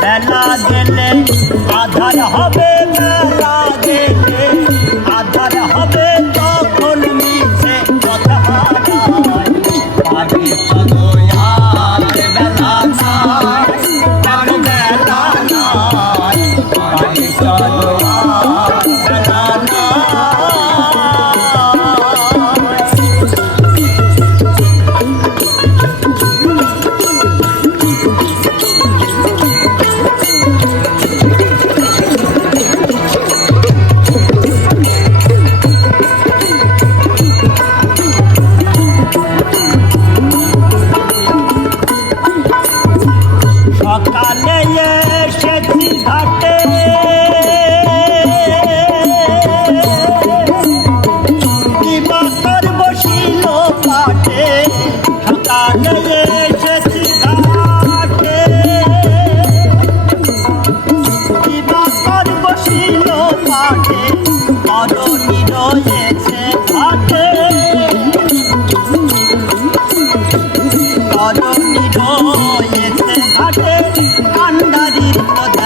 বেলা গেলে আধার হবে বেলা গেলে নদীর কথা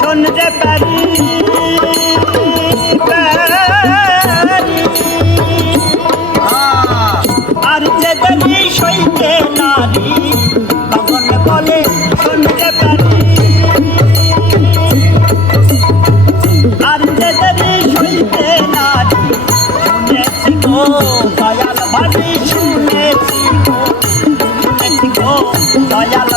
শুনতে পারি আর যে জানি সইতে নারী, তখন বলে শুনতে পারি। আর যে সইতে নারী দয়াল শুনেছি শুনেছি গো, দয়াল